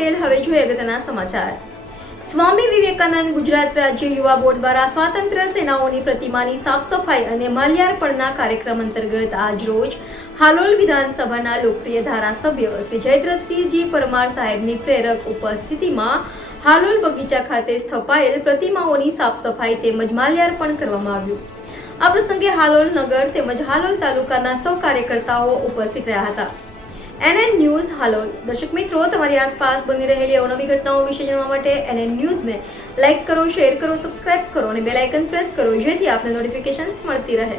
પટેલ। હવે જોઈએ અગત્યના સમાચાર। સ્વામી વિવેકાનંદ ગુજરાત રાજ્ય યુવા બોર્ડ દ્વારા સ્વાતંત્ર્ય સેનાઓની પ્રતિમાની સાફ સફાઈ અને માલ્યાર્પણના કાર્યક્રમ અંતર્ગત આજ રોજ હાલોલ વિધાનસભાના લોકપ્રિય ધારાસભ્ય શ્રી જયદ્રથસિંહજી પરમાર સાહેબની પ્રેરક ઉપસ્થિતિમાં હાલોલ બગીચા ખાતે સ્થપાયેલ પ્રતિમાઓની સાફ સફાઈ તેમજ માલ્યાર્પણ કરવામાં આવ્યું। આ પ્રસંગે હાલોલ નગર તેમજ હાલોલ તાલુકાના સૌ કાર્યકર્તાઓ ઉપસ્થિત રહ્યા હતા। NN news Halol. દર્શક મિત્રો, તમારી આસપાસ બની રહેલી અવનવી ઘટનાઓ વિશે જાણવા માટે NN ન્યૂઝને લાઇક કરો, શેર કરો, સબસ્ક્રાઇબ કરો અને બેલ આઇકન પ્રેસ કરો, જેથી આપને નોટિફિકેશન્સ મળતી રહે।